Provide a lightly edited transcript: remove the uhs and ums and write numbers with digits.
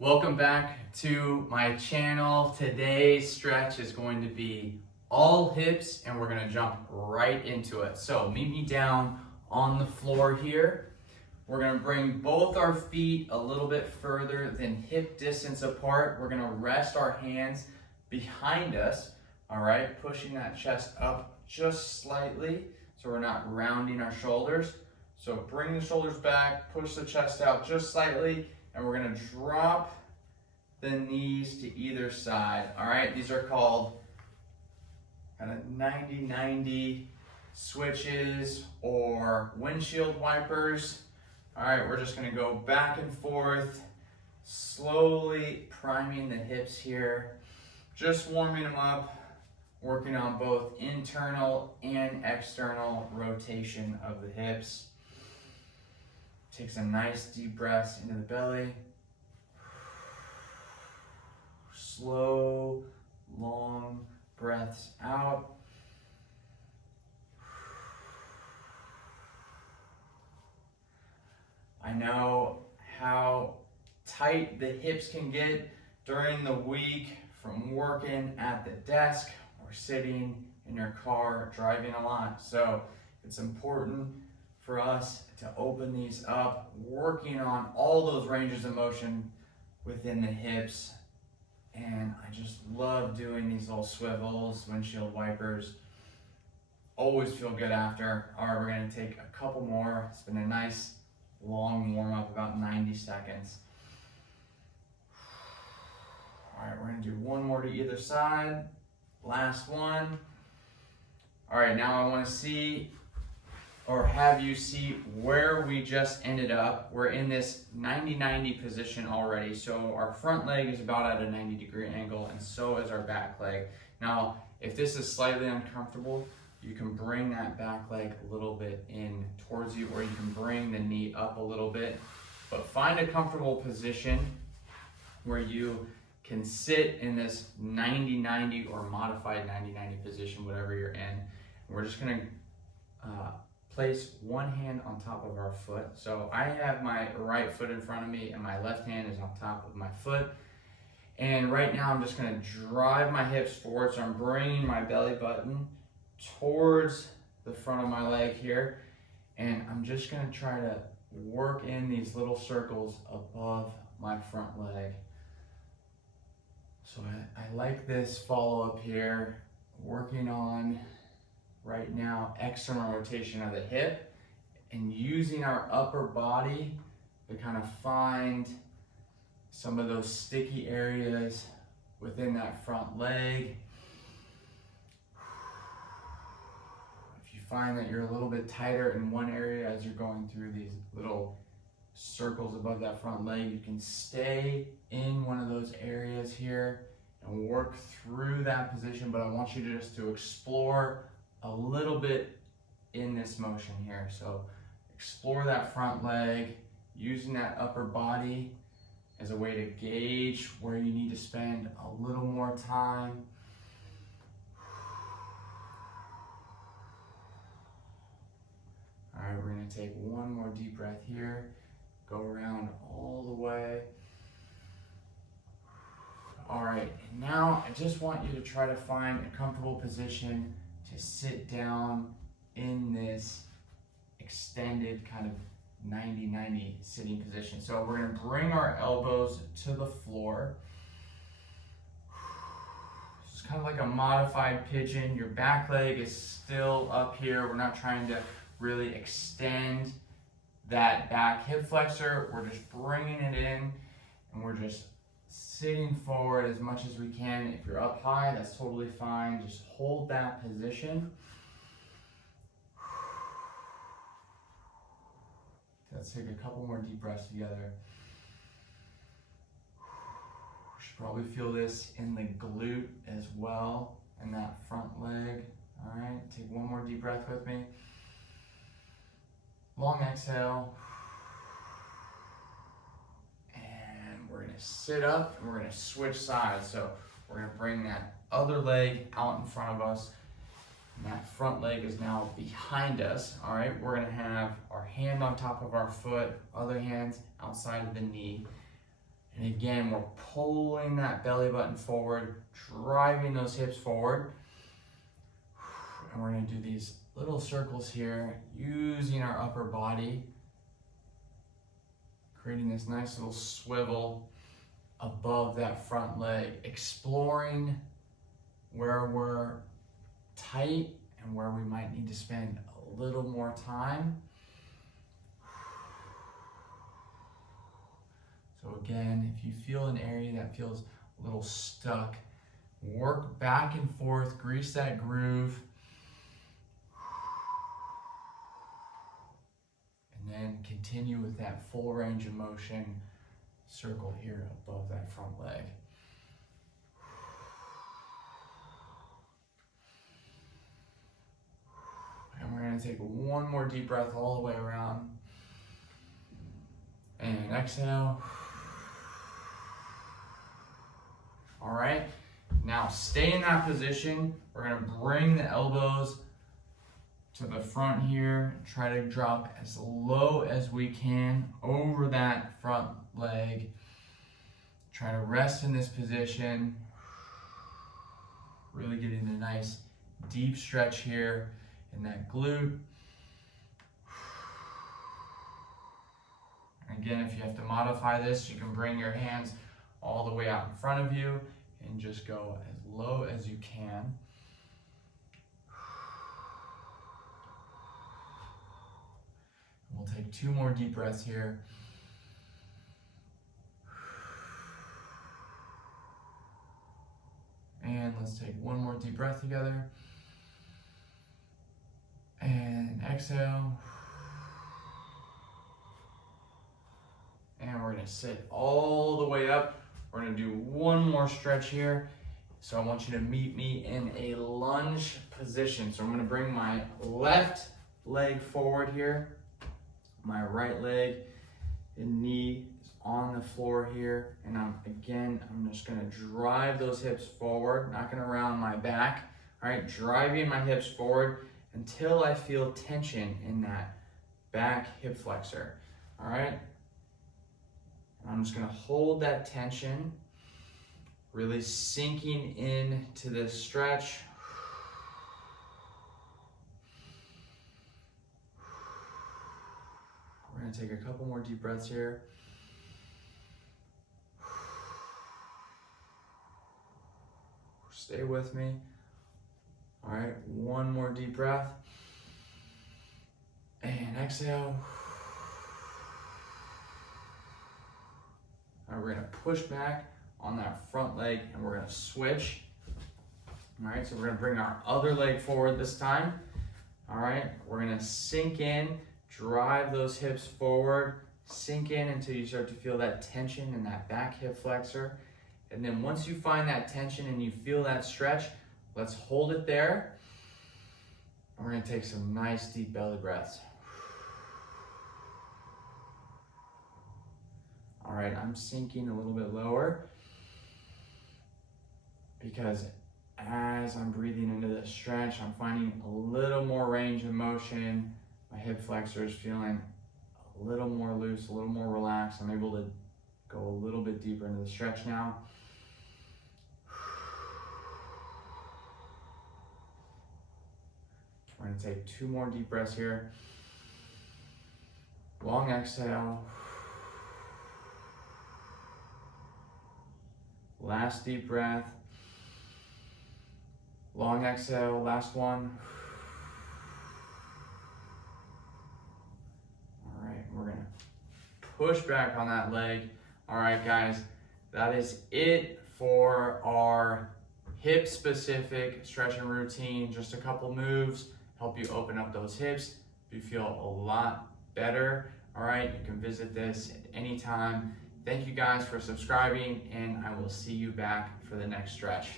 Welcome back to my channel. Today's stretch is going to be all hips and we're going to jump right into it. So meet me down on the floor here. We're going to bring both our feet a little bit further than hip distance apart. We're going to rest our hands behind us, all right, pushing that chest up just slightly so we're not rounding our shoulders. So bring the shoulders back, push the chest out just slightly, and we're gonna drop the knees to either side, all right? These are called kind of 90-90 switches or windshield wipers. All right, we're just gonna go back and forth, slowly priming the hips here, just warming them up, working on both internal and external rotation of the hips. Take some nice deep breaths into the belly. Slow, long breaths out. I know how tight the hips can get during the week from working at the desk or sitting in your car driving a lot. So it's important for us to open these up, working on all those ranges of motion within the hips. And I just love doing these little swivels, windshield wipers. Always feel good after. All right, we're gonna take a couple more. It's been a nice long warm up, about 90 seconds. All right, we're gonna do one more to either side. Last one. All right, now I wanna see or have you see where we just ended up. We're in this 90-90 position already. So our front leg is about at a 90-degree angle and so is our back leg. Now, if this is slightly uncomfortable, you can bring that back leg a little bit in towards you, or you can bring the knee up a little bit. But find a comfortable position where you can sit in this 90-90 or modified 90-90 position, whatever you're in. We're just gonna place one hand on top of our foot. So I have my right foot in front of me and my left hand is on top of my foot. And right now I'm just gonna drive my hips forward. So I'm bringing my belly button towards the front of my leg here. And I'm just gonna try to work in these little circles above my front leg. So I like this follow up here, working on right now external rotation of the hip and using our upper body to kind of find some of those sticky areas within that front leg. If you find that you're a little bit tighter in one area as you're going through these little circles above that front leg, you can stay in one of those areas here and work through that position, but I want you to just to explore a little bit in this motion here. So explore that front leg, using that upper body as a way to gauge where you need to spend a little more time. All right, we're gonna take one more deep breath here, go around all the way. All right, and now I just want you to try to find a comfortable position to sit down in this extended kind of 90-90 sitting position. So we're gonna bring our elbows to the floor. It's kind of like a modified pigeon. Your back leg is still up here. We're not trying to really extend that back hip flexor. We're just bringing it in and we're just sitting forward as much as we can. If you're up high, that's totally fine. Just hold that position. Let's take a couple more deep breaths together. You should probably feel this in the glute as well, in that front leg. All right, take one more deep breath with me. Long exhale. We're gonna sit up and we're gonna switch sides. So we're gonna bring that other leg out in front of us. And that front leg is now behind us. All right, we're gonna have our hand on top of our foot, other hands outside of the knee. And again, we're pulling that belly button forward, driving those hips forward. And we're gonna do these little circles here, using our upper body, creating this nice little swivel above that front leg, exploring where we're tight and where we might need to spend a little more time. So again, if you feel an area that feels a little stuck, work back and forth, grease that groove. And then continue with that full range of motion circle here above that front leg. And we're going to take one more deep breath all the way around. And exhale. All right, now stay in that position. We're going to bring the elbows to the front here. Try to drop as low as we can over that front leg. Try to rest in this position. Really getting a nice deep stretch here in that glute. And again, if you have to modify this, you can bring your hands all the way out in front of you and just go as low as you can. We'll take 2 more deep breaths here. And let's take 1 more deep breath together. And exhale. And we're gonna sit all the way up. We're gonna do 1 more stretch here. So I want you to meet me in a lunge position. So I'm gonna bring my left leg forward here. My right leg and knee is on the floor here. And I'm just gonna drive those hips forward, not gonna round my back. All right, driving my hips forward until I feel tension in that back hip flexor. All right. I'm just gonna hold that tension, really sinking into this stretch. We're gonna take a couple more deep breaths here. Stay with me. All right, 1 more deep breath. And exhale. All right, we're gonna push back on that front leg and we're gonna switch. All right, so we're gonna bring our other leg forward this time. All right, we're gonna sink in, drive those hips forward, sink in until you start to feel that tension in that back hip flexor. And then once you find that tension and you feel that stretch, let's hold it there. And we're gonna take some nice deep belly breaths. All right, I'm sinking a little bit lower because as I'm breathing into this stretch, I'm finding a little more range of motion. My hip flexor is feeling a little more loose, a little more relaxed. I'm able to go a little bit deeper into the stretch now. We're gonna take 2 more deep breaths here. Long exhale. Last deep breath. Long exhale, last one. All right, we're gonna push back on that leg. All right, guys, that is it for our hip specific stretching routine. Just a couple moves, help you open up those hips. You feel a lot better. All right, you can visit this at any time. Thank you guys for subscribing, and I will see you back for the next stretch.